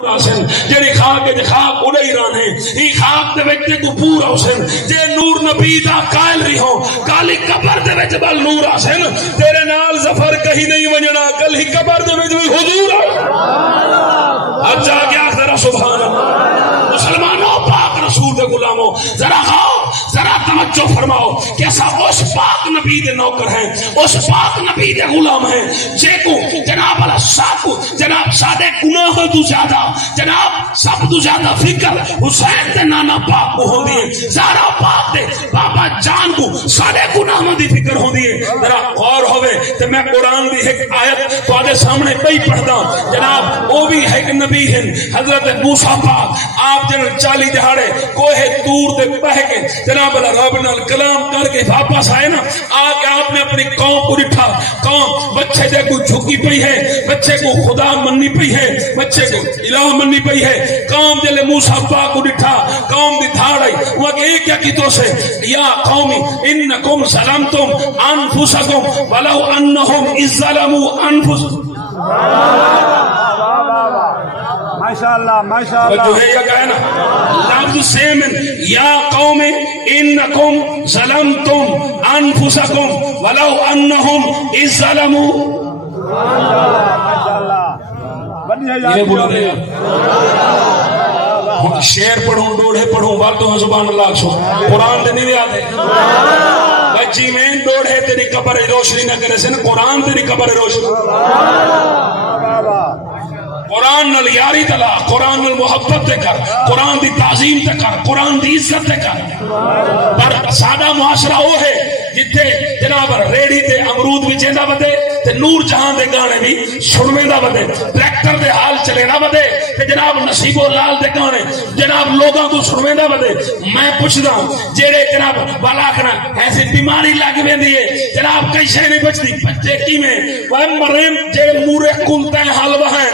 جیڑی خاک ہے خاک اڑائی رانے ہی خاک دے وچ کو پورا حسین جے نور نبی دا قائل رہی ہو کالی قبر دے وچ بل نور حسین تیرے نال ظفر کہیں نہیں ونجنا کل ہی قبر دے وچ حضور اچھا کیا ذرا سبحان اللہ مسلمانوں پاک رسول دے غلاموں ذرا غور ذرا توجہ فرماؤ کہ ایسا اس پاک نبی دے نوکر ہیں اس پاک نبی دے غلام ہیں جے کو جناب اللہ ساکو جناب سادے گناہ تو زیادہ جناب سب تو زیادہ فکر حسین دے نانا پاک کو ہوں دیئے زہرا پاک دے بابا جان کو سادے گناہ دی فکر ہوں دیئے ذرا غور ہوئے تو میں قرآن دی ایک آیت تو آدھے سامنے پہی پڑھتا جناب وہ بھی ایک نبی ہیں حضرت موسیٰ پاک آپ جنہاں 40 دہاڑے کوہ تور دے بہ کے جناب اللہ رب نال کلام کر کے واپس آئے نا آگے آپ نے اپنی قوم کو اٹھا قوم بچے دے کو جھکی پئی ہے بچے کو خدا مننی پئی ہے بچے کو الہ مننی پئی ہے قوم جلے موسیٰ پاک کو اٹھا قوم دی دھاڑ آئی وہ کہ ایک کیا کی تو سے یا قومی انکم ظلمتم انفسکم ولو انہم اذ ظلموا انفسکم ماشاءاللہ ماشاءاللہ جو ہے یہ کہنا لفظ سیم یا قوم انکم ظلمتم انفسکم ولو انہم اذ ظلموا ماشاءاللہ یہ بولا دے شیر پڑھوں ڈوڑے پڑھوں باتوں زبان اللہ چھو قرآن دے نہیں آتے بچی میں ڈوڑے تیری قبر روشنی نہ کرے سن قرآن تیری قبر روشنی قرآن نال یاری تلا قرآن نال محبت تے کر قرآن دی تعظیم تے کر قرآن دی عزت تے کر پر سادہ معاشرہ وہ ہے جتھے جناب ریڑھی تے امرود بھی چیندا بدے تے نور جہاں دے گانے بھی سنویں دا بدے ٹریکٹر دے حال چلے نہ بدے تے جناب نصیب و لال دے گانے جناب لوگاں کو سنویں دا بدے میں پوچھدا جیڑے جناب والا کنا ایسی بیماری لگ ویندی ہے جناب کئی شے نہیں بچدی بچے کیویں وہ مریم جے مورے کلتے حلوہ ہیں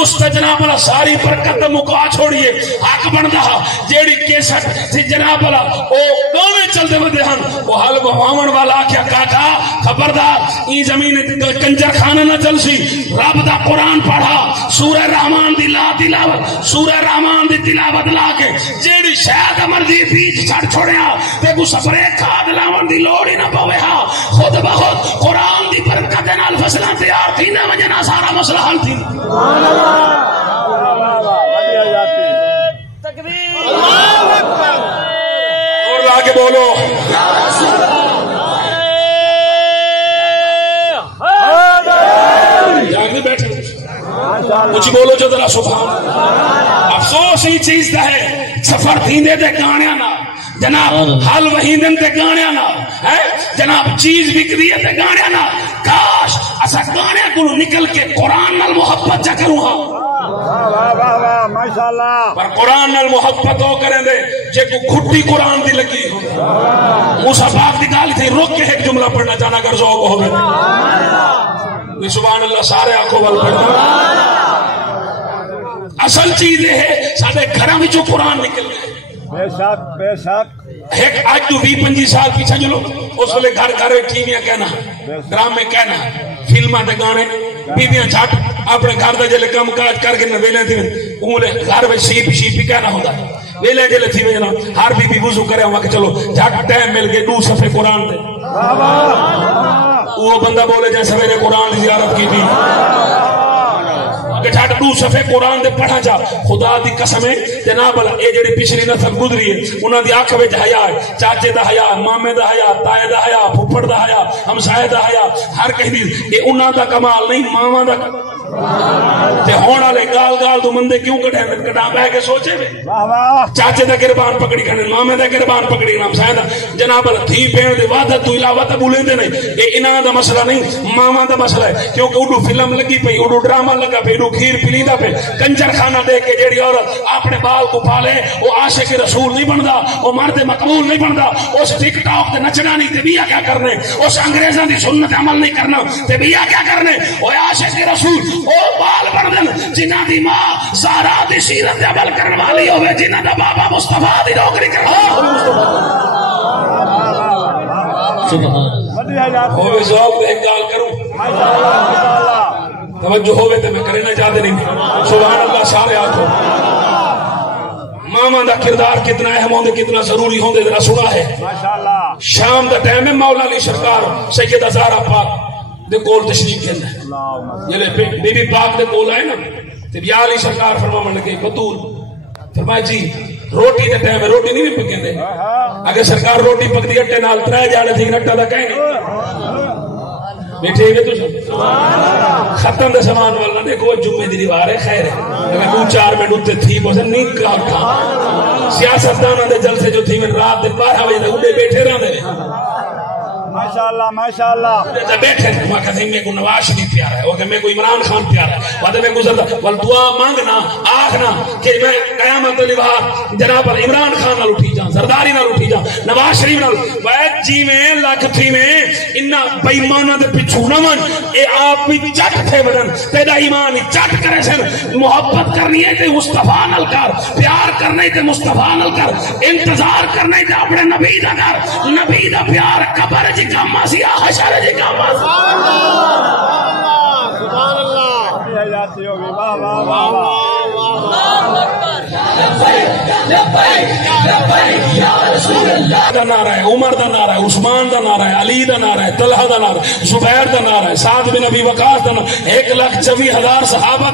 اس تے جناب اللہ ساری برکت مکا چھوڑیے حق بندا جیڑی کیسٹ سی جناب اللہ او گانے چلدے ودے ہن وہ حل بہاون والا کیا کاٹا خبردار ای زمین کنجر خانہ نہ چل سی رب دا قرآن پڑھا سورہ رحمان دی لا تلاوت سورہ رحمان دی تلاوت لا کے جیڑی شاید مرضی بیچ چھڑ چھوڑیا تے کو سپرے کھاد لاون دی لوڑی نہ پوے ہا خود بخود قرآن دی برکت نال فصلاں تیار تھی نہ وجنا سارا مسئلہ حل تھی سبحان اللہ تکبیر اللہ اکبر اور لا کے بولو کچھ بولو جو ذرا سبحان افسوس ہی چیز دا ہے سفر تھیندے دے گانیاں نا جناب حل وہیندن دے گانیاں نا جناب چیز بکری دے گانیاں نا کاش اسا گانیاں کو نکل کے قرآن نال محبت جا کروں ہاں ماشاءاللہ پر قرآن نال محبت ہو کریں دے جے کو گھٹی قرآن دی لگی موسیٰ پاک دی گال تھی روک کے ایک جملہ پڑھنا چاہنا کر ذوق ہوگا سبحان اللہ سارے آنکھوں وال پڑھنا اصل چیز یہ ہے سارے گھراں وچوں قرآن نکل گئے بے شک بے شک ایک آج تو 20-25 سال پیچھے چلو اس ویلے گھر گھر ٹیویاں کہنا ڈرامے کہنا فلماں دے گانے بیویاں چھٹ اپنے گھر دا جلے کام کاج کر کے ویلے تھی اونلے گھر وچ شیپ کہنا ہوندا ویلے جلے تھی وینا ہر بی بی وضو کرے ہوا کہ چلو جھٹ ٹائم مل گئے 2 صفحے قرآن دے وہ بندہ بولے جائے سویرے قرآن دی زیارت کی تھی کہ جھٹ 2 صفحے قرآن دے پڑھا جا خدا دی قسم ہے جناب اللہ اے جڑی پچھلی نسل گزری ہے انہاں دی اکھ وچ حیا ہے چاچے دا حیا مامے دا حیا تائے دا حیا پھپھڑ دا حیا ہمسائے دا حیا ہر کہیں دی اے انہاں دا کمال نہیں ماواں دا تے ہون والے گال گال تو مندے کیوں کڈے کڈا بہ کے سوچے وے چاچے دا گربان پکڑی کھڑے مامے دا گربان پکڑی ہمسائے دا جناب اللہ تھی بہن دی وحدت تو علاوہ تے بولیندے نہیں اے انہاں دا مسئلہ نہیں ماواں دا مسئلہ ہے کیونکہ اڈو فلم لگی پئی اڈو ڈرامہ لگا پئی کھیر پلیندہ پہ کنجر خانہ دے کے جیڑی عورت اپنے بال کو پالے وہ عاشق رسول نہیں بندا وہ مرد مقبول نہیں بندا اس ٹک ٹاک تے نچنا نہیں تے بیا کیا کرنے اس انگریزاں دی سنت عمل نہیں کرنا تے بیا کیا کرنے وہ عاشق رسول وہ بال بندن جنہاں دی ماں زہرا دی سیرت عمل کرنے والی ہوے جنہاں دا بابا مصطفیٰ دی نوکری کرنا سبحان اللہ ہوے ذوق ایک گال کروں توجہ ہوئے تو میں کرنا چاہتے نہیں سبحان اللہ سارے آنکھوں ماما دا کردار کتنا اہم ہوندے کتنا ضروری ہوندے ذرا سنا ہے شام دا ٹائم ہے مولا علی سرکار سید زہرا پاک دے کول تشریف کیندا ہے جلے بی بی پاک دے کول آئے نا تے یا علی سرکار فرماون لگے بطول فرمایا جی روٹی دے ٹائم روٹی نہیں پکیندے اگر سرکار روٹی پکدی اٹے نال ترے جاڑے تھی اٹا دا کہیں بیٹھے گے تو ختم دے سامان والا دیکھو جمعے دی دیوار ہے خیر ہے اگر دو 4 منٹ اتے تھی پوسن نہیں کھا سیاست دانا دے جلسے جو تھی میں رات دے 12 بجے تک اڑے بیٹھے رہندے ماشاءاللہ بیٹھے میں کہتے ہیں میں کو نواز شریف پیارا ہے وہ کہ میں کو عمران خان پیارا ہے بعد میں گزرتا ول دعا مانگنا آخنا کہ میں قیامت لیوا جناب عمران خان نال اٹھی جاؤں زرداری نال اٹھی جاؤں نواز شریف نال وید جی میں لکھ تھی میں انہاں بے ایماناں دے پیچھے نہ من اے آپ بھی چٹ تھے بدن تیرا ایمان چٹ کرے سن محبت کرنی ہے تے مصطفیٰ نال کر پیار کرنا ہے تے مصطفیٰ نال کر انتظار کرنا ہے تے اپنے نبی دا کر نبی دا پیار قبر جی کاما سی حشر جی کاما سی سبحان اللہ دا نعرہ ہے عمر دا نعرہ ہے عثمان دا نعرہ ہے علی دا نعرہ ہے طلحہ دا نعرہ ہے زبیر دا نعرہ ہے سعد بن ابی وقاص دا نعرہ ہے 1,24,000 صحابہ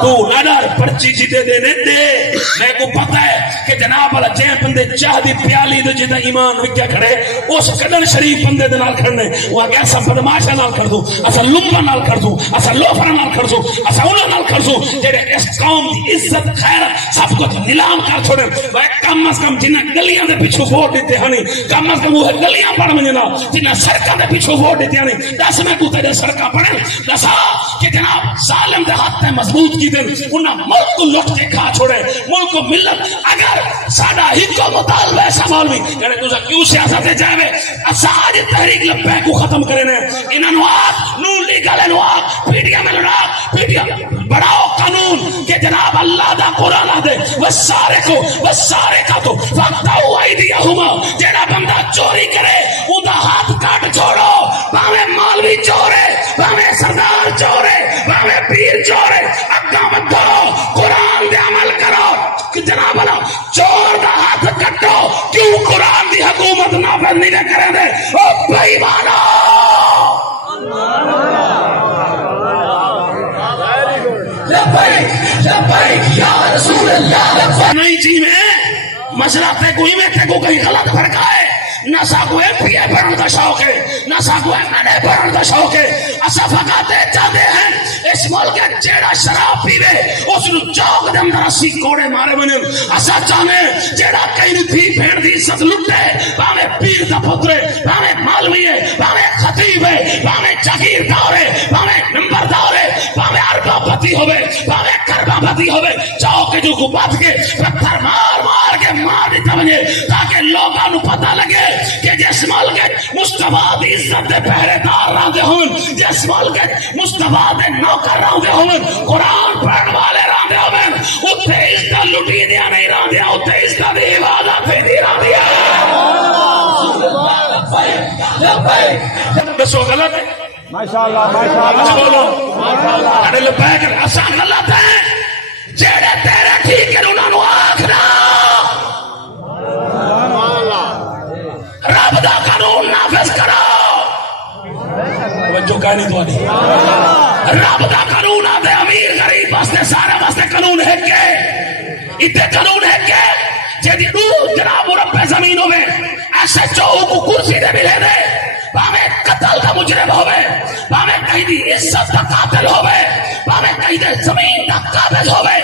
تو نظر پرچی جیتے دینے دے میں کو پتہ ہے کہ جناب والا جے بندے چاہ دی پیالی دے جیتا ایمان وکیا کھڑے اس قدر شریف بندے دے نال کھڑنے وہ اگر ایسا بدماشا نال کر دوں ایسا لمبا نال کر دوں ایسا لوفرا نال کر دوں ایسا اولا نال کر دوں جیڑے اس قوم دی عزت خیر سب کچھ نیلام کر چھوڑے وہ کم از کم جنہیں گلیاں دے پیچھو ووٹ دیتے ہنی کم از کم وہ گلیاں پڑھ منجنا جنہیں سڑکاں دے پیچھو ووٹ دیتے ہنی دس میں کو تیرے سڑکاں پڑھیں دسا کہ جناب ظالم دے ہاتھ میں مضبوط کی دن انہاں ملک کو لٹ کے کھا چھوڑے ملک کو ملت اگر سادہ ہی کو مطالبہ ایسا مولوی یعنی تو کیوں سیاست جائے اساج تحریک لبے کو ختم کرنے انہاں نو آگ نون لیگل نو آگ پیڈیا میں لڑا پیڈیا بڑاؤ قانون کہ جناب اللہ دا قرآن دے وسارے کا تو فقطعوا ایدیہما جیڑا بندہ چوری کرے اوندا ہاتھ کاٹ چھوڑو باویں مولوی چورے باویں سردار چورے باویں پیر چورے اگا مت قرآن دے عمل کرو کہ جناب اللہ چور دا ہاتھ کٹو کیوں قرآن دی حکومت نافذ نہیں کریں دے او بے ایمانو لبیک یا رسول اللہ نہیں جی میں مسئلہ تے کوئی میں تے کو کہیں غلط فرقہ ہے نہ ساکو ہے پیے پڑھن دا شوق ہے نہ ساکو ہے ننے پڑھن دا شوق ہے اسا فقاتے چاہتے ہیں اس ملک جیڑا شراب پیوے اس نو چوک دے اندر اسی کوڑے مارے بنے اسا چاہنے جیڑا کہیں تھی بھیڑ دی عزت لٹے باویں پیر دا پترے باویں مالوی ہے باویں خطیب ہے باویں جاگیردار ہے باویں نمبردار ہے باویں اربا پتی ہوئے باویں کربا پتی ہوئے چوک جو کو بات کے پتھر مار کے مار دیتا بنے تاکہ لوگاں نو پتہ لگے کہ جس ملک مصطفیٰ دی عزت دے پہرے دار راندے ہون جس ملک مصطفیٰ دے نوکر راندے ہون قرآن پڑھن والے راندے ہون اتھے عزت لٹی دیا نہیں راندیا اتھے عزت دی عبادت دی راندیا دسو غلط ہے ماشاءاللہ بولو اڑے لبیک آسان غلط ہے جیڑے تیرے ٹھیک ہے انہاں نو آکھنا رب دا قانون نافذ کرو توجہ کہنی تو نہیں رب دا قانون آدھے امیر غریب واسطے سارے واسطے قانون ہے کہ اتنے قانون ہے کہ جیدی جناب رب زمین ہوئے ایسے چوہوں کو کرسی دے ملے دے باویں قتل کا مجرم ہوئے باویں کہیں دی عزت کا قاتل ہوئے باویں کہیں دی زمین کا قابض ہوئے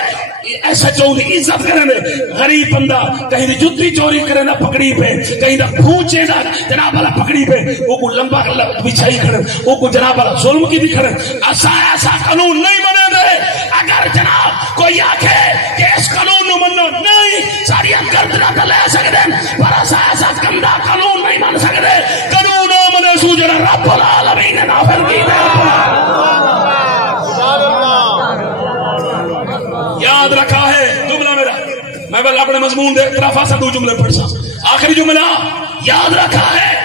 ایسا چوہوں کی عزت کرنے غریب بندہ کہیں دی جتی چوری کرنے پکڑی پہ کہیں دا پھونچے دا جناب والا پکڑی پہ وہ کو لمبا بچھائی کرنے وہ کو جناب والا ظلم کی بھی کرنے ایسا قانون نہیں بنے دے اگر جناب کوئی آکھے کہ اس قانون نو مننا نہیں ساری گردنا تو لے سکتے پر ایسا گندا قانون نہیں من سکتے قانون نو منے سو جنہ رب العالمین نے نافذ کی دے یاد رکھا ہے جملہ میرا میں بل اپنے مضمون دے طرف آسا دو جملے پڑھ سا آخری جملہ یاد رکھا ہے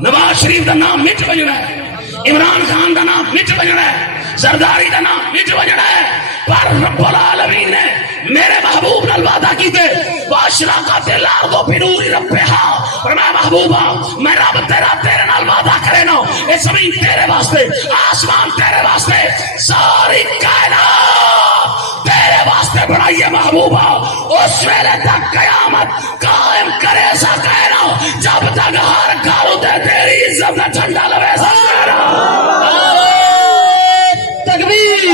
نواز شریف دا نام مٹ بجنا ہے عمران خان دا نام وچ بجنا ہے، زرداری دا نام وچ بجنا ہے، پر رب العالمین نے میرے محبوب نال وعدہ کیتے واشرقت الارض بنور ربھا، فرمایا محبوبا میں رب تیرے نال وعدہ کرے نا، اے زمین تیرے واسطے، آسمان تیرے واسطے، ساری کائنات تیرے واسطے بنائی ہے محبوبا، اس ویلے تک قیامت قائم کرے سا کہنا جب تک ہر گھر تے تیری عزت کا جھنڈا لوے سا کہنا تکبیر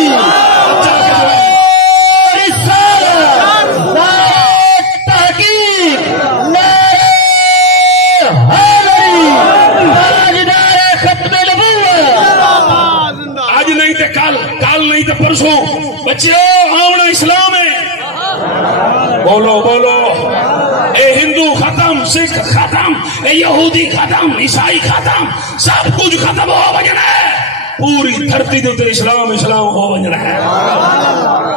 پرسوں بچے آؤنا اسلام ہے، بولو بولو، اے ہندو ختم، سکھ ختم، اے یہودی ختم، عیسائی ختم، سب کچھ ختم ہو بجنا ہے، پوری دھرتی دے تے اسلام اسلام ہو بجنا ہے،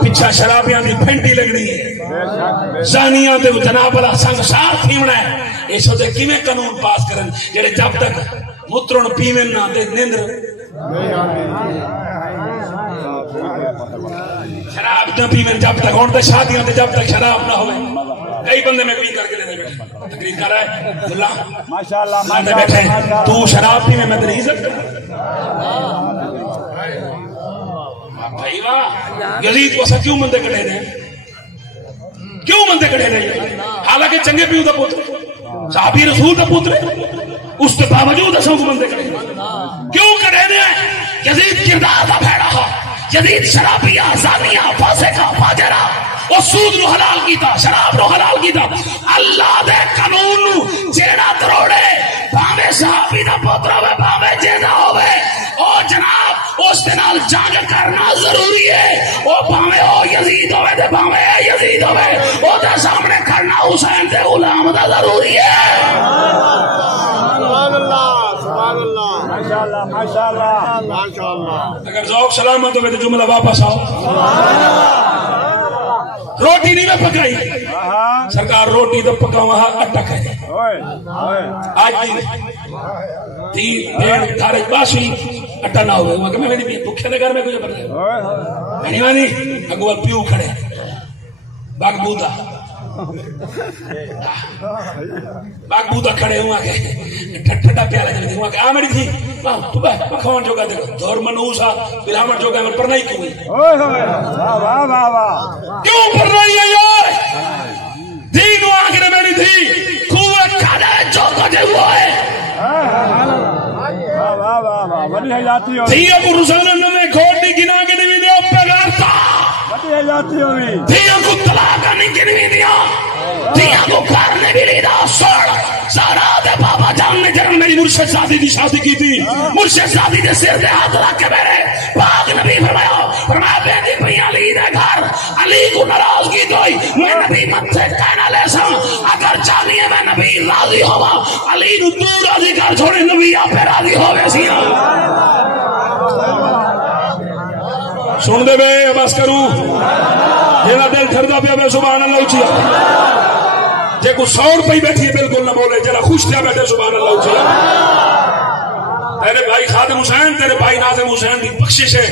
پچھا شرابیاں دی پھنٹی لگنی ہے، زانیاں دے جناب اللہ سنگ سار تھیمنا ہے، اس وجہ کیویں قانون پاس کرن جڑے جب تک مترن پیویں نہ تے نیندر شراب نہ پیویں جب تک، ہوں تو شادیاں جب تک شراب نہ ہوئے، کئی بندے میں بھی کر کے لینے بیٹھے تقریر کر رہا ہے اللہ ماشاءاللہ بیٹھے تو شراب پیویں میں تیری عزت بھائی واہ یزید کو سا کیوں مندے کٹے رہے، کیوں مندے کٹے رہے، حالانکہ چنگے پیو دا پوتر صحابی رسول دا پوتر اس کے باوجود اسوں کو مندے کٹے کیوں کٹے رہے، یزید کردار دا بھیڑا ہو، یزید شرابیہ زانیہ فاسقہ فاجرہ، وہ سود نو حلال کیتا، شراب نو حلال کیتا، اللہ دے قانون نو جیڑا تروڑے بھاوے صحابی دا پتر ہوئے بھاوے جیڑا ہوئے، او جناب اس دے نال جنگ کرنا ضروری ہے، او بھاوے او یزید ہوئے دے بھاوے یزید ہوئے، او دے سامنے کرنا حسین دے غلام دا ضروری ہے۔ سبحان اللہ سبحان اللہ ماشاءاللہ ماشاءاللہ ماشاءاللہ۔ اگر ذوق سلامت ہوئے تو جملہ واپس آؤ، روٹی نہیں میں پکائی سرکار، روٹی تو پکاؤں اٹا کھائے آج تین دیر تھارے باس ہوئی اٹا نہ ہوئے، وہاں کہ میں نہیں بکھے دے گھر میں کچھ پڑھے نہیں مانی اگوال پیو کھڑے باغ بودا کھڑے ہوا کہ ٹھٹا پیالے جلدی ہوا کہ آمری تھی تو پکھوان جو گا دیکھو دور منوسا بلامت جو گا میں پڑھنا ہی کیوں ہے، کیوں پڑھنا ہی ہے یار، دین آخر میری تھی کوئے کھڑے جو کجے ہوا ہے تھی ابو رسانہ نمیں کھوڑی گنا کے نہیں دے اپنے گارتا دیا کو طلاقہ نہیں گنوی دیا، دیا کو کرنے بھی نہیں دا سوڑ سارا دے بابا جان نے جرم میری مرشد زادی دی شادی کی تھی، مرشد زادی دے سر دے ہاتھ رکھ کے میرے پاک نبی فرمایا بیٹی پہی علی دے گھر، علی کو ناراض کی دوئی میں نبی مت سے کہنا لے سا اگر چاہیے میں نبی راضی ہوا، علی نو تو راضی کر چھوڑے نبی آپ پہ راضی ہوئے سیا سن دے بے بس کروں جینا دل کھردا پیا میں سبحان اللہ اچھیا، جے کو 100 روپے بیٹھی ہے بالکل نہ بولے، جڑا خوش تھا بیٹھے سبحان اللہ اچھیا، تیرے بھائی خادم حسین تیرے بھائی ناظم حسین دی بخشش ہے،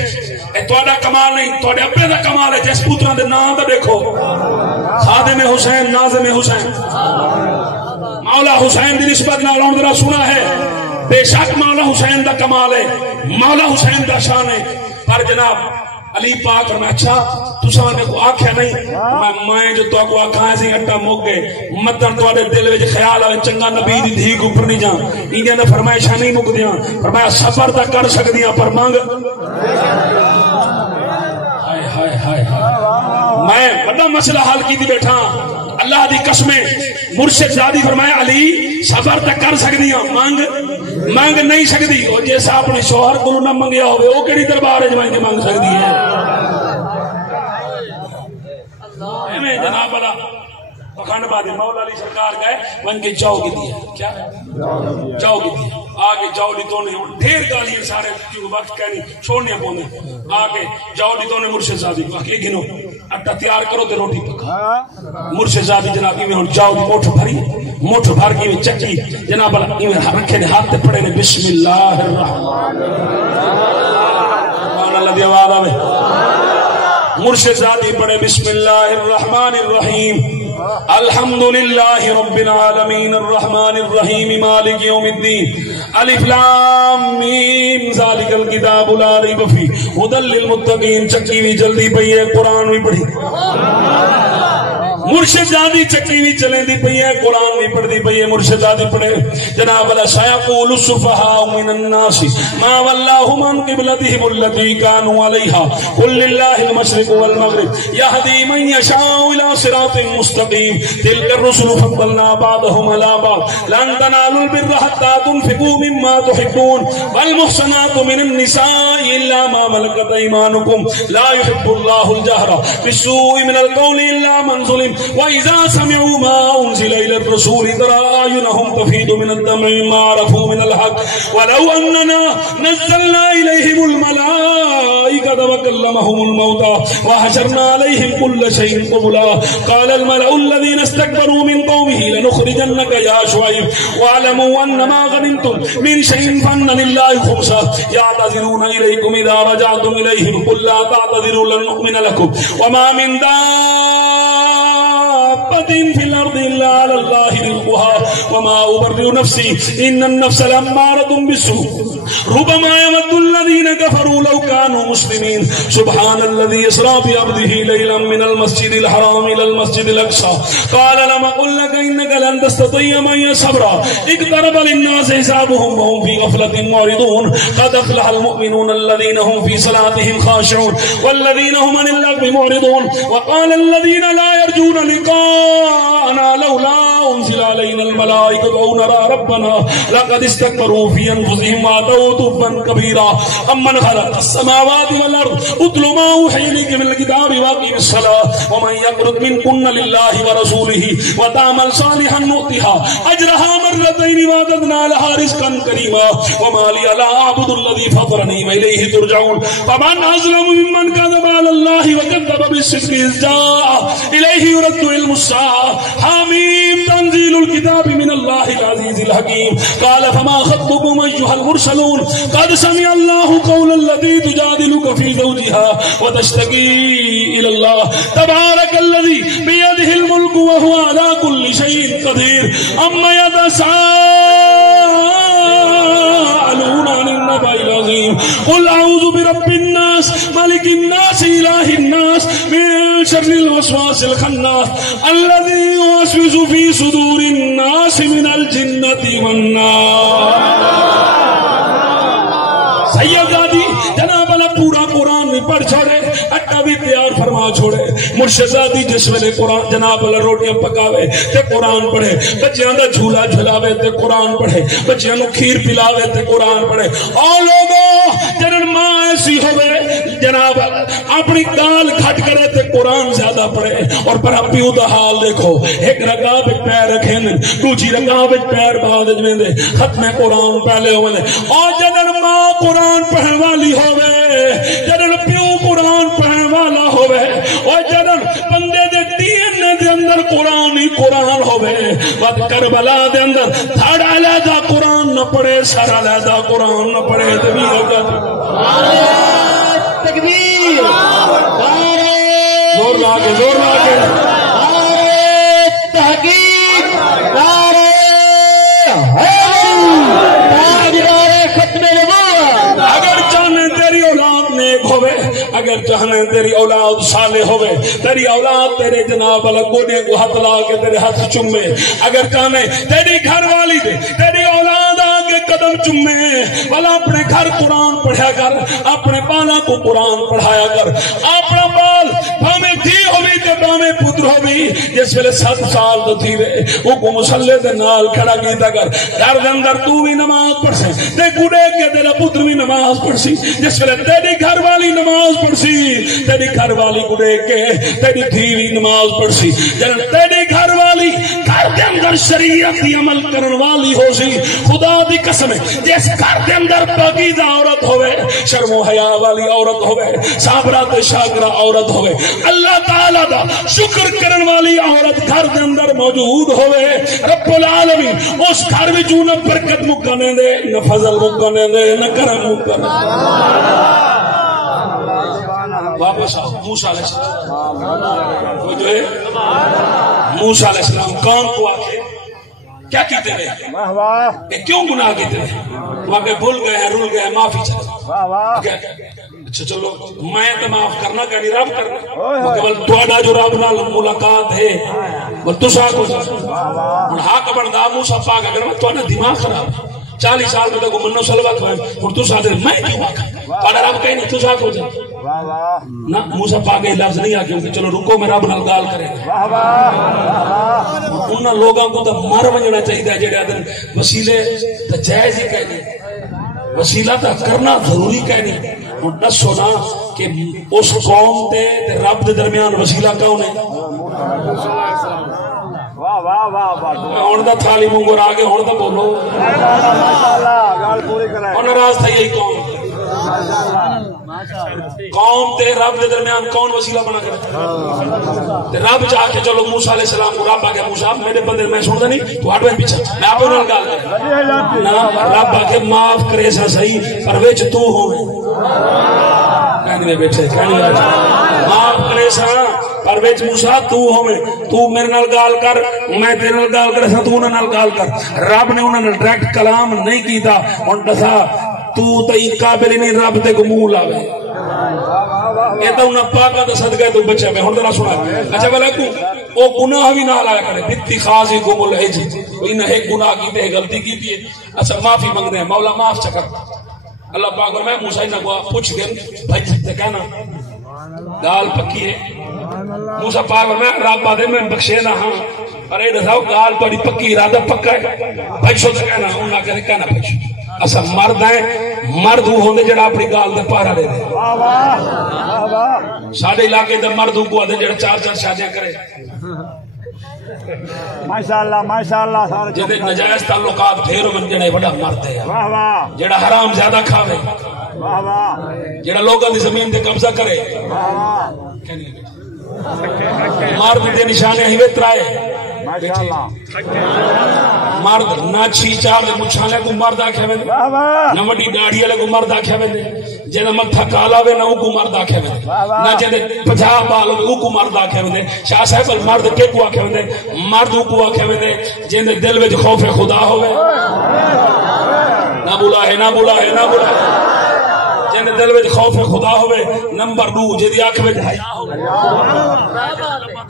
اے تہاڈا کمال نہیں تہاڈے ابے دا کمال ہے، جس پتراں دے نام تے دیکھو خادم حسین ناظم حسین مولا حسین دی نسبت نال اون ذرا سنا ہے، بے شک مولا حسین دا کمال ہے، مولا حسین دا شان ہے، پر جناب علی پاک فرمایا اچھا تساں نے کو آکھیا نہیں میں جو تو کو آکھاں سی اٹا مک گئے متن تواڈے دل وچ خیال آوے چنگا نبی دی دھی کو اوپر نہیں جا انہاں نے فرمایا نہیں مک دیاں، فرمایا صبر تا کر سکدیاں پر مانگ ہائے ہائے ہائے میں بڑا مسئلہ حل کیتی بیٹھا اللہ دی قسمیں، مرشد زادی فرمایا علی صبر تا کر سکدیاں مانگ نہیں سکتی، اور جیسا اپنے شوہر کو نہ منگیا ہوئے وہ کیڑی دربار ہے جوائیں کے مانگ سکتی ہے، میں جناب والا پکھنڈ بادی مولا علی سرکار گئے ون کے جاؤ کی دیا، کیا جاؤ کی دیا آگے جاؤ لیتوں نے ڈھیر گالیاں سارے کیوں وقت کہنی چھوڑنے پونے آگے جاؤ لیتوں نے مرشد زادی کو آگے گنو اٹا تیار کرو تے روٹی پکا، مرشد زادی جنابی میں جاؤ دی موٹھ بھری مٹھ بھر کی چکی جناب رکھے نے ہاتھ پڑے نے بسم اللہ الرحمن الرحیم مرشد زادی پڑھے بسم اللہ الرحمن الرحیم الحمدللہ رب العالمین الرحمن الرحیم مالک یوم الدین الف لام میم ذالک الکتاب لا ریب فیہ ھدی للمتقین چکی بھی جلدی پئی ہے قرآن بھی پڑھی مرشد زادی چکی بھی چلیں دی پئی ہے قرآن بھی پڑھ دی پئی ہے مرشد زادی پڑھے جناب اللہ سیقول السفہاء من الناس ما ولاہم عن قبلتہم التی کانوا علیہا قل للہ المشرق والمغرب یہدی من یشاء الی صراط مستقیم تلک الرسل فضلنا بعضهم على بعض لن تنالوا البر حتى تنفقوا مما تحبون والمحصنات من النساء الا ما ملكت ايمانكم لا يحب الله الجهر بالسوء من القول الا من ظلم وَإِذَا سَمِعُوا مَا أُنزِلَ إِلَى الرَّسُولِ تَرَى أَعْيُنَهُمْ تَفِيضُ مِنَ الدَّمْعِ مِمَّا عَرَفُوا مِنَ الْحَقِّ وَلَوْ أَنَّنَا نَزَّلْنَا إِلَيْهِمُ الْمَلَائِكَةَ وَكَلَّمَهُمُ الْمَوْتَى وَحَشَرْنَا عَلَيْهِمْ كُلَّ شَيْءٍ قُبُلًا قَالَ الْمَلَأُ الَّذِينَ اسْتَكْبَرُوا مِنْ قَوْمِهِ لَنُخْرِجَنَّكَ يَا شُعَيْبُ وَاعْلَمُوا أَنَّمَا غَنِمْتُم مِّن شَيْءٍ فَأَنَّ لِلَّهِ خُمُسَهُ يَعْتَذِرُونَ إِلَيْكُمْ إِذَا رَجَعْتُمْ إِلَيْهِمْ قُل لَّا تَعْتَذِرُوا لَن نُّؤْمِنَ لَكُمْ وَمَا مِن في الأرض إلا على الله رزقها وما أبرئ نفسي إن النفس لأمارة بالسوء ربما يود الذين كفروا لو كانوا مسلمين سبحان الذي يسرى بعبده ليلا من المسجد الحرام إلى المسجد الأقصى قال لما أقول لك إنك لن تستطيع معي صبرا اقترب للناس حسابهم وهم في غفلة معرضون قد أفلح المؤمنون الذين هم في صلاتهم خاشعون والذين هم عن اللغو معرضون وقال الذين لا يرجون لقاءنا لولا أنزل علينا الملائكة أو نرى ربنا لقد استكبروا في أنفسهم وأتوا عتوا كبيرا أمن خلق السماوات والأرض اتل ما أوحي إليك من الكتاب وأقم الصلاة ومن يقنط منكن لله ورسوله وتعمل صالحا نؤتها أجرها مرتين وأعتدنا لها رزقا كريما وما لي لا أعبد الذي فطرني وإليه ترجعون فمن أظلم ممن كذب على الله وكذب بالصدق إذ جاء إليه يرد علم الساعة حميم تنزيل الكتاب من الله العزيز الحكيم قال فما خطبكم أيها المرسلون قد سمع الله قول التي تجادلك في زوجها وتشتكي إلى الله تبارك الذي بيده الملك وهو على كل شيء قدير أما يتساءلون عن النبأ العظيم قل أعوذ برب الناس ملك الناس إله الناس من شر الوسواس الخناس الذي يوسوس في صدور الناس من الجنة والنار سیدادی جناب اللہ پورا قرآن بھی پڑھ چھوڑے اٹا بھی تیار فرما چھوڑے مرشدادی جس ویلے قرآن جناب اللہ روٹیاں پکاوے تے قرآن پڑھے بچیاں دا جھولا جھلاوے تے قرآن پڑھے بچیاں نو کھیر پلاوے تے قرآن پڑھے اور لوگوں جنن ماں ایسی ہوئے جناب اپنی گال کھٹ کرے تے قرآن زیادہ پڑھے اور پر پیو دا حال دیکھو ایک رکعہ وچ پیر رکھے دوسری رکعہ وچ پیر بعد وچ دے ختم قرآن پہلے ہوئے اور جنن ماں قرآن پڑھن والی ہوئے جنن پیو قرآن پڑھن والا ہوئے اور جنن بندے دے دین دے اندر قرآن ہی قرآن ہوئے وقت کربلا دے اندر تھاڑا علیحدہ قرآن نہ پڑھے سارا علیحدہ قرآن نہ پڑھے تبھی ہوگا تکبیر زور لاگے تحقیق اگر چاہنے تیری اولاد نیک ہوئے اگر چاہنے تیری اولاد صالح ہوئے تیری اولاد تیرے جناب اللہ گونے کو ہاتھ لا کے تیرے ہاتھ چمے اگر چاہنے تیری گھر والی دے تیری اولاد آگے قدم چمے والا اپنے گھر قرآن پڑھایا کر اپنے بالا کو قرآن پڑھایا کر اپنا بال بھامے تھی ہوئی تے بھامے پتر ہوئی جس ویلے 7 سال تو تھی رہے وہ کو مسلح دے نال کھڑا کیتا کر گھر دے اندر تو بھی نماز پڑھ سے تے گڑے کے تیرا پتر بھی نماز پڑھ سی جس ویلے تیری گھر والی نماز پڑھ سی تیری گھر والی گڑے کے تیری تھی بھی نماز پڑھ سی جن تیری گھر والی گھر دے اندر شریعت دی عمل کرن والی ہو سی خدا دی قسم جس گھر دے اندر پاکیزہ عورت ہوئے شرم و حیا والی عورت ہوئے صابرہ تے شاکرہ عورت ہوئے اللہ تعالی دا شکر کرن والی عورت گھر دے اندر موجود ہوئے رب العالمین اس گھر وچ نہ برکت مکنے دے نہ فضل مکنے دے نہ کرم مکنے واپس آؤ موسیٰ علیہ السلام وہ جو ہے موسیٰ علیہ السلام قوم کو آکے کیا کہتے ہیں کیوں گناہ کہتے ہیں وہاں پہ بھول گئے ہیں رول گئے ہیں معافی چاہتے اچھا چلو میں تو معاف کرنا کہ نہیں رب کرنا بل توڑا جو رب نال ملاقات ہے بل تو ساتھ ہو جائے حق بندہ موسیٰ پاک اگر میں توڑا دماغ خراب 40 سال میں کو منو سلوہ کھوائیں اور تو ساتھ میں کیوں آکھا پاڑا رب کہیں نہیں تو ساتھ ہو جائے نا موسیٰ پاک یہ لفظ نہیں آکھیں کہ چلو رکو میں رب نال گال کریں انہاں لوگاں کو تو مر ونجنا چاہیے جڑے آدھن وسیلے تو جائز ہی کہہ دیں وسیلہ تو کرنا ضروری کہہ نہیں اور دسو نا کہ اس قوم تے رب دے درمیان وسیلہ کون ہے ہوں تو تھالی مونگر آگے ہوں تو بولو ناراض تھا یہی قوم تے رب دے درمیان کون وسیلہ بنا کر رب جا کے چلو موسیٰ علیہ السلام کو رب آگے موسیٰ میرے بندے میں سنتا نہیں تو ہٹ بین پیچھا میں آپ انہوں نے گال کر رب آگے معاف کرے سا صحیح پر ویچ تو ہوئے کہنے میں بیٹھے کہنے میں معاف کرے سا پر ویچ موسیٰ تو ہوئے تو میرے نال گال کر میں تیرے نال گال کر سا تو انہوں نال گال کر رب نے انہوں نے ڈائریکٹ کلام نہیں کی تھا اور دسا تو تئی قابل نہیں رب تے کو منہ لاوے یہ تو انہاں پاکا تو صدقہ تو بچہ میں ہن ذرا سنا اچھا بھلا کو او گناہ بھی نہ لایا کرے اتخاذکم العجل انہاں ایک گناہ کیتے ہے غلطی کیتی ہے اچھا معافی مانگتے ہیں مولا معاف چکر اللہ پاک اور میں موسیٰ نے کو پوچھ گئے بھائی تے کہنا گال پکی ہے موسیٰ پاک اور میں رب دے میں بخشے نہ ہاں ارے دساؤ گال تھوڑی پکی ارادہ پکا ہے بھائی سو تے کہنا انہاں کہنا بھائی اصا مرد ہے مرد ہوندے جڑا اپنی گال دے پارا دے دے ساڈے علاقے دے مرد کو آدھے جڑا 4 شادیاں کرے ماشاءاللہ ماشاءاللہ سارے جدے نجائز تعلقات پھیر من جڑا بڑا مرد ہے جڑا حرام زیادہ کھاوے جڑا لوگاں دی زمین تے قبضہ کرے مرد دے نشانے ہی وترائے مرد نہ چھی چار مچھالے کو مرد آکھے وے نہ وڈی داڑھی والے کو مرد آکھے وے جے متھا کالا وے نہ او کو مرد آکھے وے نہ جے 50 بال او کو مرد آکھے وے شاہ صاحب مرد کے کو آکھے وے مرد کو آکھے وے جے دل وچ خوف خدا ہوے نہ بولا ہے نہ بولا ہے نہ بولا جن دل وچ خوف خدا ہوے نمبر 2 جدی اکھ وچ حیا ہوے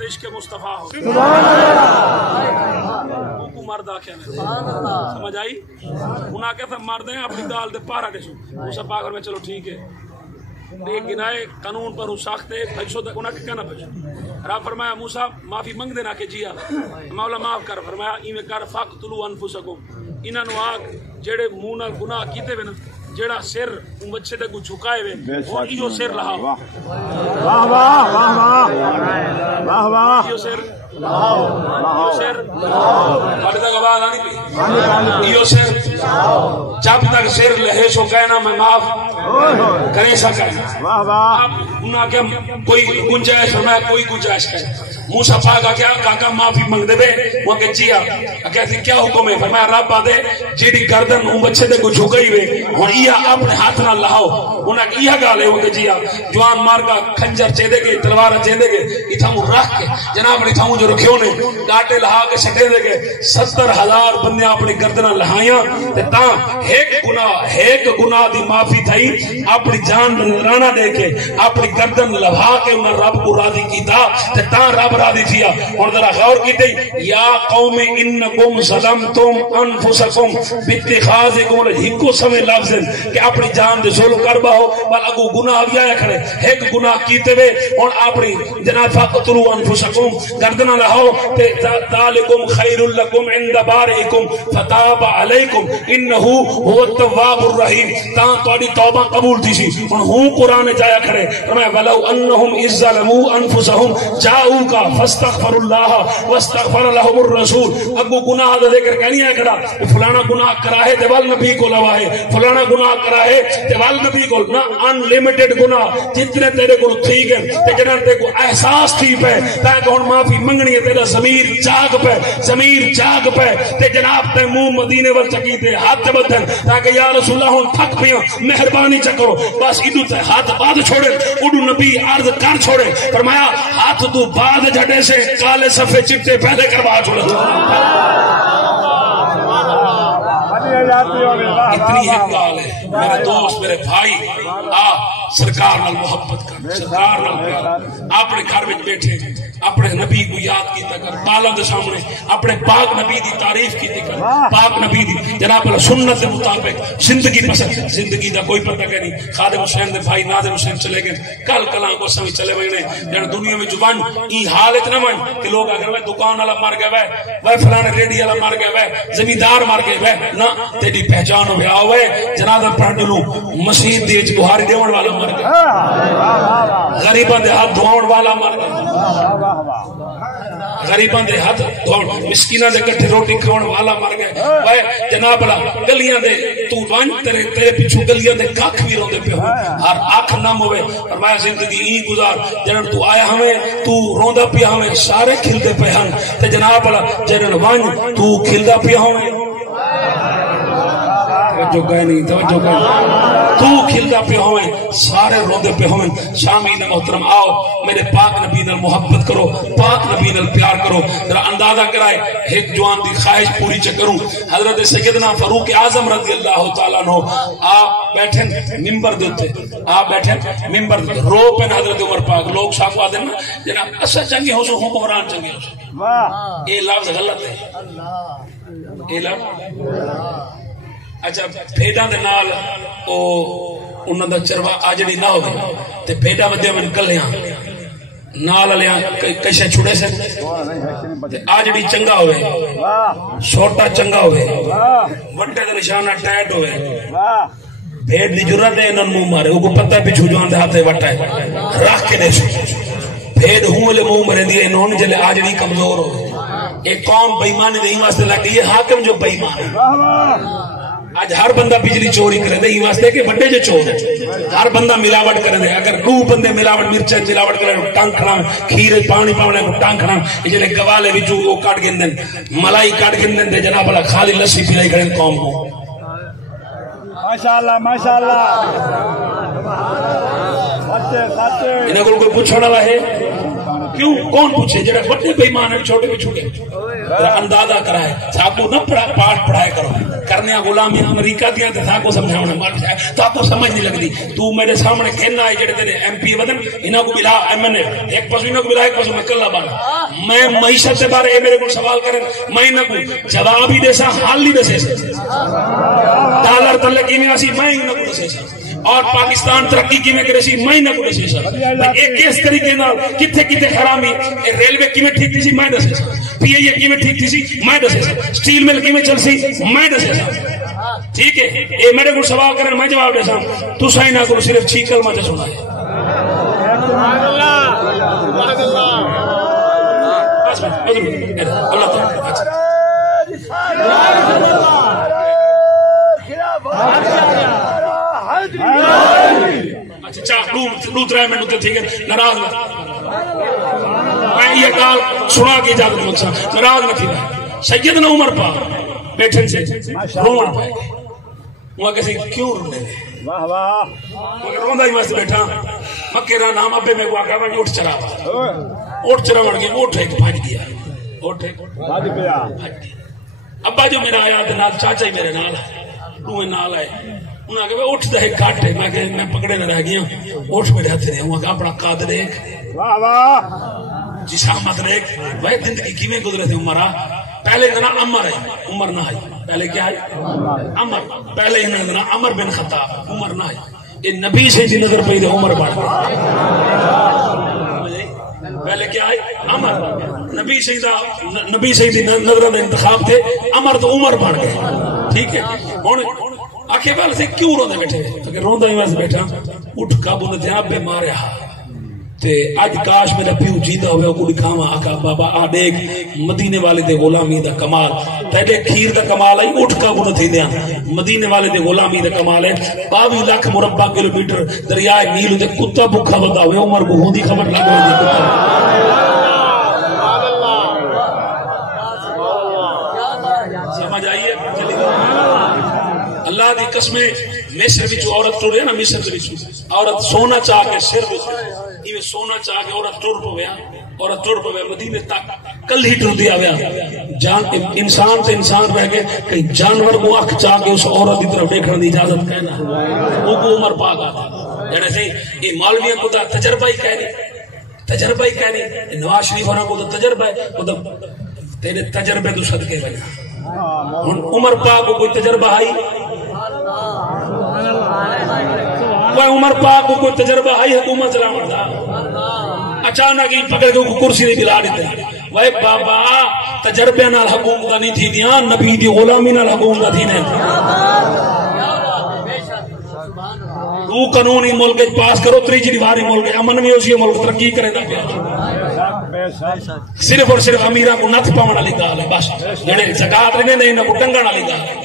عشق مصطفی ہو سبحان اللہ کو مرد آکھے سبحان اللہ سمجھ آئی انہاں کہ مرد ہیں اپنی گال دے پارا دے موسی پاک میں چلو ٹھیک ہے ایک گنائے قانون پر سخت ہے بھجو تک انہاں کہ کہنا بھجو رب فرمایا موسی معافی منگ دینا کہ جیا مولا معاف کر فرمایا ایویں کر فقتلوا انفسکم انہاں نو آگ جڑے منہ نال گناہ کیتے وے نا جڑا سر بچے تے کو جھکائے وے اور ایو سر رہا واہ واہ واہ واہ واہ واہ ایو سر ایو سر بڑے تک آواز آنی پی ایو سر جب تک سر لہے سو کہنا میں معاف کرے سا کرنا واہ واہ انہاں کہ کوئی گنجائش فرمایا کوئی گنجائش کرے موسیٰ پاک کیا کاکا معافی منگ دے بے وہ کہ جیا کہتے کیا حکم ہے فرمایا رب آدھے جیڑی گردن بچے دے کو جھکئی وے اور یہ اپنے ہاتھ نہ لاؤ انہاں یہ گالے وہ کہ جیا جوان مار کا کھنجر چے دے گے تلوار چے دے گے اتھاؤں رکھ کے جناب اتھاؤں جو رکھیوں نے ڈاٹے لہا کے سٹے دے گے 70,000 بندے اپنی گردنہ لہائیاں تے تاں ایک گناہ دی معافی تھئی اپنی جان رانا دے کے اپنی گردن لہا کے انہاں رب کو راضی کیتا تے تاں رب راضی تھیا اور ذرا غور کیتے یا قوم انکم ظلمتم انفسکم باتخاذکم ہکو سمے لفظ کہ اپنی جان دے ظلم کربا ہو بل اگو گناہ بھی آیا کھڑے ایک گناہ کیتے وے اور اپنی جناب فقتلوا انفسکم گردنہ جنا رہو تے ذالکم خیر لکم عند بارئکم فتاب علیکم انہ هو التواب الرحیم تا تہاڈی توبہ قبول تھی سی ہن ہوں قرآن جایا کھڑے فرمایا ولو انہم اذ ظلموا انفسهم جاؤوک فاستغفروا اللہ واستغفر لهم الرسول اگو گناہ دا ذکر کہنی ہے کھڑا فلانا گناہ کرا ہے تے ول نبی کو لوائے فلانا گناہ کرا ہے تے ول نبی کو نہ ان لمیٹڈ گناہ جتنے تیرے کو تھی گئے تے جنہاں تے کو احساس تھی پے تا کہ ہن معافی منگنی ہے تیرا ضمیر جاگ پے ضمیر جاگ پے تے جناب تے منہ مدینے ول چکی تے ہاتھ بدن تاکہ یا رسول اللہ ہن تھک پیا مہربانی چکرو بس ادو تے ہاتھ بعد چھوڑے اڈو نبی عرض کر چھوڑے فرمایا ہاتھ تو بعد جھٹے سے کالے صفے چٹے پہلے کروا چھوڑے اتنی ہے گال ہے میرے دوست میرے بھائی سرکار نال محبت کر سرکار نال پیار اپنے گھر میں بیٹھے اپنے نبی کو یاد کیتا کر بالا دے سامنے اپنے پاک نبی دی تعریف کیتی کر پاک نبی دی جناب اللہ سنت کے مطابق زندگی پسند زندگی دا کوئی پتہ کہ نہیں خادم حسین دے بھائی نادر حسین چلے گئے کل کلاں کو سمجھ چلے وینے جن دنیا میں جوان ای حال اتنا ون کہ لوگ اگر وہ دکان والا مر گیا وہ فلانے ریڈی والا مر گیا وہ زمیندار مر گئے نہ تیری پہچان ہو گیا ہوئے جنازہ پڑھ لوں مسجد دی وچ بہاری دیون والا مر گیا غریباں دے ہاتھ دھوون والا مر گیا غریباں دے ہاتھ دھوون مسکیناں دے کٹھے روٹی کھاون والا مر گئے اوے جناب اللہ گلیاں دے تو ون تیرے پیچھے گلیاں دے کاکھ بھی روندے پے ہو ہر آنکھ نم ہوے فرمایا زندگی ای گزار جنن تو آیا ہمیں تو روندا پیا ہمیں سارے کھلدے پے ہن تے جناب اللہ جنن ون تو کھلدا پیا ہمیں توجہ کہیں نہیں توجہ کہیں تو کھلدا پہ ہوئیں سارے روندے پہ ہوئیں شامین محترم آؤ میرے پاک نبی نال محبت کرو پاک نبی نال پیار کرو ذرا اندازہ کرائے ایک جوان دی خواہش پوری چکروں حضرت سیدنا فاروق اعظم رضی اللہ تعالیٰ عنہ آپ بیٹھیں ممبر دیتے آپ بیٹھیں ممبر دیتے رو پہ حضرت عمر پاک لوگ شاکوا دیں جناب اسا چنگے ہو سو حکمران چنگے ہو سو یہ لفظ غلط ہے یہ لفظ اچھا بھیڈاں دے نال او انہاں دا چروا آجڑی نہ ہوے تے بھیڈاں ودے من کلیاں نال لیاں کشے چھڑے سے تے آجڑی چنگا ہوے چھوٹا چنگا ہوے وڈے دے نشانہ ٹائٹ ہوے بھیڑ دی جرات ہے انہاں منہ مارے او کو پتہ پیچھے جوان دے ہاتھ وٹا ہے رکھ کے دے بھیڑ ہوں لے منہ مرے دی انہوں جلے آجڑی کمزور ہو ایک قوم بے ایمانی دے واسطے لگی ہے حاکم جو بے ایمان ہے آج ہر بندہ بجلی چوری کرے دے واسطے کہ بڑے جو چور ہے ہر بندہ ملاوٹ کرے دے اگر دو بندے ملاوٹ مرچیں ملاوٹ کرے ٹانگ کھڑا کھیر پانی پاونے کو ٹانگ کھڑا جلے گوالے وچوں وہ کاٹ گندن ملائی کاٹ گندن دے جناب اللہ خالی لسی پلائی کرے قوم کو ماشاءاللہ ماشاءاللہ انہاں کول کوئی پوچھن والا ہے کیوں کون پوچھے جڑے بڑے بے ایمان ہیں چھوٹے بھی چھوٹے اندازہ کرائے ساکو نہ پاٹ پڑھائے کرو کرنے غلامی امریکہ دیا تے ساکو سمجھاونا مر جائے تو آپ کو سمجھ نہیں لگتی تو میرے سامنے کہنا ہے جڑے تیرے ایم پی ودن انہاں کو ملا ایم این اے ایک پاسو انہاں کو ملا ایک پاسو میں کلا بنا میں معیشت کے بارے میرے کو سوال کریں میں انہاں کو جواب ہی دے سا حال نہیں دسے ڈالر تلے کیویں اسی میں انہاں کو دسے اور پاکستان ترقی کی میں کرے سی میں نہ کو دسے سر ایک کس طریقے نال کتے کتے خرامی ریلوے کی میں ٹھیک تھی سی میں دسے سر پی ائی اے کی میں ٹھیک تھی سی میں دسے سر سٹیل مل کی میں چل سی میں دسے سر ٹھیک ہے اے میرے کو سوال کرن میں جواب دے سا تو سائیں نہ کرو صرف چھ کلمہ تے سنا ہے سبحان اللہ سبحان اللہ بس اللہ تعالی ناراض میں یہ گال سنا کے اجازت مقصا ناراض نہ تھی سیدنا عمر پاک بیٹھن سے رون پائے وہ کسی کیوں رونے واہ واہ مگر روندا ہی واسطے بیٹھا مکے دا نام ابے میں کو آکھا میں اٹھ چلا اٹھ چلا مڑ گیا اٹھ ایک بھاج گیا اٹھ ایک بھاج گیا ابا جو میرا آیا تے نال چاچا ہی میرے نال تو نال آئے انہاں کہ اٹھ دے گھٹ ہے میں پکڑے نہ رہ گیا اٹھ میرے ہاتھ نے ہوا کہ اپنا قاد دیکھ واہ واہ جسامت دیکھ وہ زندگی کیویں گزرے تھے عمرہ پہلے نا عمر ہے عمر نہ ہے پہلے کیا ہے عمر پہلے انہاں نا عمر بن خطاب عمر نہ ہے یہ نبی سے جی نظر پئی تے عمر بڑھ گئی پہلے کیا ہے عمر نبی سیدی نظروں کا انتخاب تھے عمر تو عمر بن گئے ٹھیک ہے ہوں آخے والے سے کیوں روندے بیٹھے روندا ہی ویسے بیٹھا اٹھ قابو نے دھیان پہ ماریا تے اج کاش میرا پیو جیتا ہوئے کو دکھاواں آقا بابا آ دیکھ مدینے والے دے غلامی دا کمال تیرے کھیر دا کمال ہے اٹھ قابو نہ تھی دیاں مدینے والے دے غلامی دا کمال ہے 22 لاکھ مربع کلومیٹر دریائے نیل تے کتا بھوکا بندہ ہوئے عمر کو ہوندی خبر لگ ویندی سمجھ آئیے اللہ دی قسمیں مصر وچ عورت ٹرے نا مصر وچ عورت سونا چاہ کے سر وچ ایویں سونا چاہ کے عورت ٹر پویا مدینے تک کل ہی ٹر دیا گیا جان انسان تے انسان رہ گئے کہیں جانور کو اکھ چاہ کے اس عورت کی طرف دیکھنے دی اجازت کہنا وہ کو عمر پاک آتا جڑے سے یہ مولویوں کو تجربہ ہی کہنی نواز شریف ہونا کو تجربہ ہے وہ تیرے تجربے تو صدقے بنا عمر پاک کو کوئی تجربہ آئی عمر پاک کو کوئی تجربہ آئی حکومت چلانے کا اچانک ہی پکڑ کے کرسی نہیں دلا دیتے وہ بابا تجربے نال حکومت نہیں تھی دیاں نبی دی غلامی نال حکومت تھی نہیں تو قانونی ملک پاس کرو تیجی دیواری ملک امن بھی اسی ملک ترقی کرے گا صرف اور صرف امیرہ کو نت پاؤں والی گال ہے بس جڑے زکات نہیں دے انہاں کو ٹنگن والی گال ہے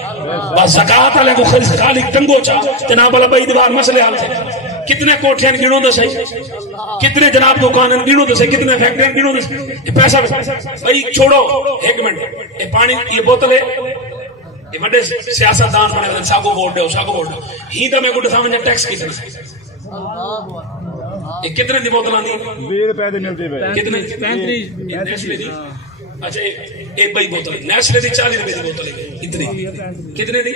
بس زکات والے کو خالی ٹنگو چا جناب والا بھائی دیوار مسئلے حل تھے کتنے کوٹھیاں گنو دے صحیح کتنے جناب دکانیں گنو دے صحیح کتنے فیکٹریاں گنو دے صحیح پیسہ بھائی چھوڑو ایک منٹ یہ پانی یہ بوتل ہے یہ بڑے سیاست دان بنے ساگو ووٹ دو ہی تو میں کو سمجھا ٹیکس کتنا یہ کتنے دی بوتل آندی 20 روپے دی ملتی ہے کتنے نیسلے دی اچھا ایک بھائی بوتل نیسلے دی 40 روپے دی بوتل ہے اتنی کتنے دی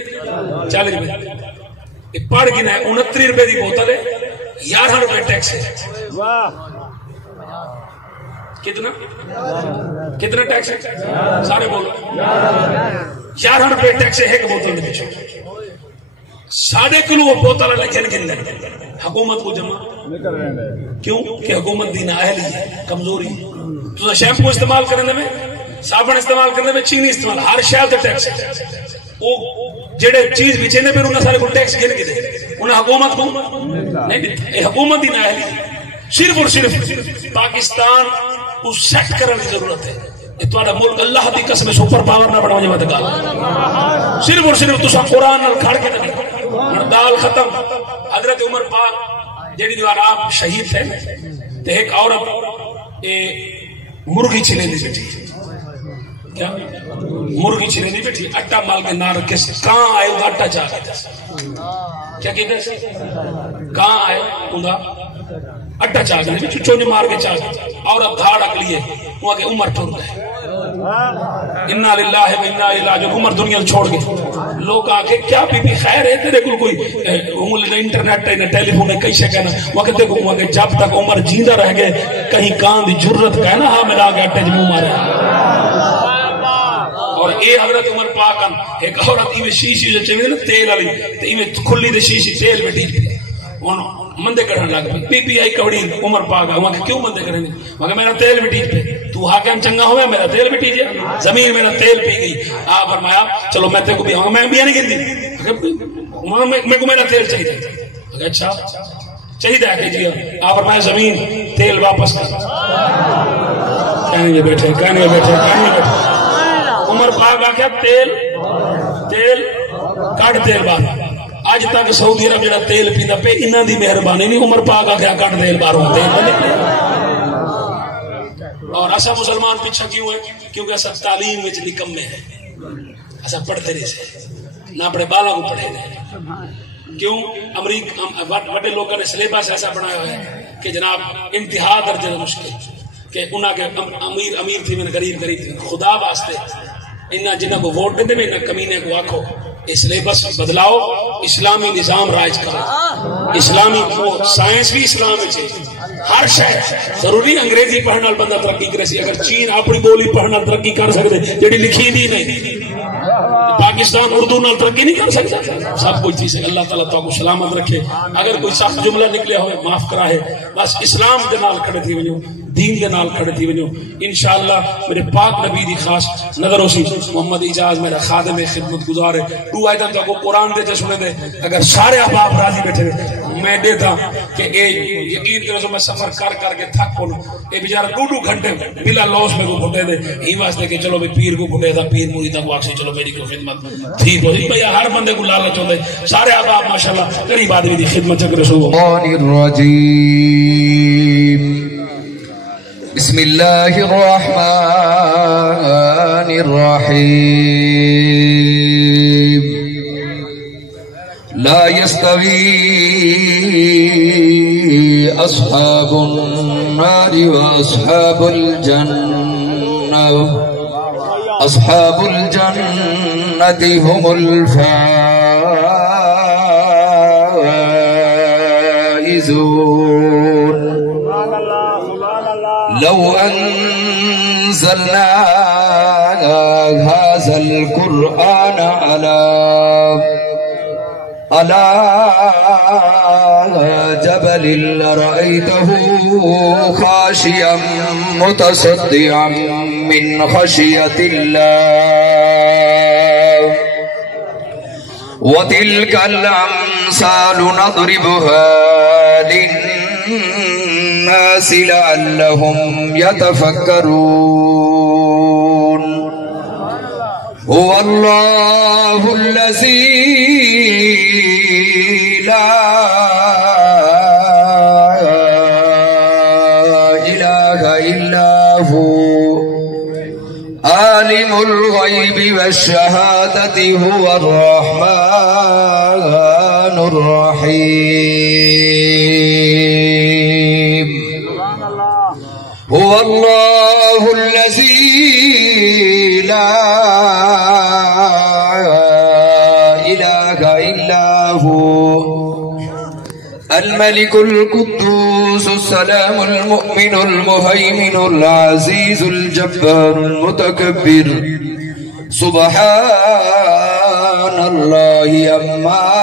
40 روپے یہ پڑھ گنا ہے 29 روپے دی بوتل ہے 11 روپے ٹیکس ہے واہ کتنا ٹیکس ہے سارے بولو 11 روپے ٹیکس ہے ایک بوتل میں 1.5 کلو بوتل لکھن گن حکومت کو جمع کیوں کہ حکومت دی نااہلی ہے کمزوری تو شیمپو استعمال کرنے میں صابن استعمال کرنے میں چینی استعمال ہر شے تے ٹیکس وہ جڑے چیز بیچنے پہ انہاں سارے کو ٹیکس گن کے دے انہاں حکومت کو نہیں دے حکومت دی نااہلی صرف اور صرف پاکستان کو سیٹ کرنے کی ضرورت ہے تہاڈا ملک اللہ دی قسم سپر پاور نہ بناؤ جے گل صرف اور صرف تساں قرآن نال کھڑ کے دال ختم حضرت عمر پاک جڑی دیوار آپ شہید تھے تے ایک عورت مرغی چھنے دی بیٹھی کیا مرغی چھنے دی بیٹھی اٹا مال کے نہ رکھے کہاں آئے وہ اٹا چا گیا کیا کہتے ہیں کہاں آئے اوندا اٹا چا گیا چونج مار کے چا گیا عورت دھاڑ اکلی ہے وہاں کے عمر ٹر گئے انا للہ و انا الیہ راجعون عمر دنیا چھوڑ گئے لوگ آکے کیا بی بی خیر ہے تیرے کل کوئی انٹرنیٹ ہے ٹیلی فون ہے کئی شے کہنا وقت دیکھو وہاں کے جب تک عمر جیندہ رہ گئے کہیں کان دی جرت کہنا ہاں ملا کے اٹے منہ مارا اور اے حضرت عمر پاک ایک عورت ایویں شیشی جو چویں نا تیل والی تے ایویں کھلی دی شیشی تیل بیٹھی مندے کرنے لگ پی پی پی آئی کبڑی عمر پاک ہے وہاں کیوں مندے کرنے وہاں میرا تیل بھی ٹیج پہ تو حاکم چنگا ہوئے میرا تیل بھی ٹیجیا زمین میرا تیل پی گئی آپ فرمایا چلو میں تے کو بھی میں بھی نہیں گندی میں کو میرا تیل چاہیے اچھا چاہیے کہ جی آپ فرمایا زمین تیل واپس کر کہنے بیٹھے عمر پاک آخیا تیل کٹ تیل باہر اج تک سعودی عرب جڑا تیل پیندا پے انہاں دی مہربانی نہیں عمر پاک آکھیا کٹ تیل باہروں تیل اور ایسا مسلمان پیچھے کیوں ہے کیونکہ ایسا تعلیم وچ نکمے ہیں ایسا پڑھتے نہیں سے نہ اپنے بالا کو پڑھے نہیں کیوں امریکہ بڑے لوگوں نے سلیبس ایسا بنایا ہوا ہے کہ جناب انتہا درجے مشکل کہ انہاں کے امیر تھی میں غریب تھی خدا واسطے انہاں جنہاں کو ووٹ دے میں انہاں کمینے کو آکھو سلیبس بدلاؤ اسلامی نظام رائج کرو اسلامی سائنس بھی اسلام ہے ہر شہر ضروری انگریزی پڑھنا بندہ ترقی کرے سی اگر چین اپنی بولی پڑھنا ترقی کر سکتے جڑی لکھی دی نہیں پاکستان اردو نال ترقی نہیں کر سکتا سب کچھ چیز ہے اللہ تعالیٰ تو کو سلامت رکھے اگر کوئی سخت جملہ نکلے ہوئے معاف کرا ہے بس اسلام کے نال کھڑے تھی وجو دین دے نال کھڑے تھی ونجو انشاءاللہ میرے پاک نبی دی خاص نظر ہو سی محمد اجاز میرا خادم خدمت گزار ہے تو آئیتا تو کو قرآن دے چے سنے دے اگر سارے احباب راضی بیٹھے میں دیتا کہ اے یقین کرو میں سفر کر کر کے تھک پڑوں اے بیچارہ 2 گھنٹے بلا لوس میں کو بھٹے دے ہی واسطے کہ چلو پیر کو بھٹے تھا پیر مریدہ کو آکسی چلو میری کو خدمت ٹھیک ہو بھئی ہر بندے کو لالچ ہوندے سارے احباب ماشاءاللہ قریب آدمی دی خدمت چک رسول الرجیم بسم اللہ الرحمن الرحیم لا يستوي أصحاب النار وأصحاب الجنة أصحاب الجنة هم الفائزون لو أنزلنا هذا القرآن على جبل لرأيته خاشعا متصدعا من خشية الله وتلك الأمثال نضربها للناس لعلهم يتفكرون هو الله الذي لا إله إلا هو عالم الغيب والشهادة هو الرحمن الرحيم هو الله الذي لا إله إلا هو الملك القدوس السلام المؤمن المهيمن العزيز الجبار المتكبر سبحان الله عما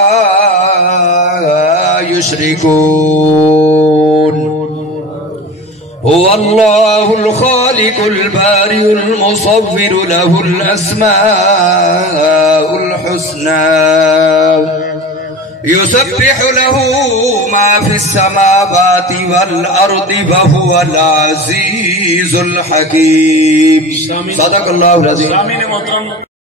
يشركون هو الله الخالق البارئ المصور له الأسماء الحسنى يسبح له ما في السماوات والأرض وهو العزيز الحكيم صدق الله العظيم.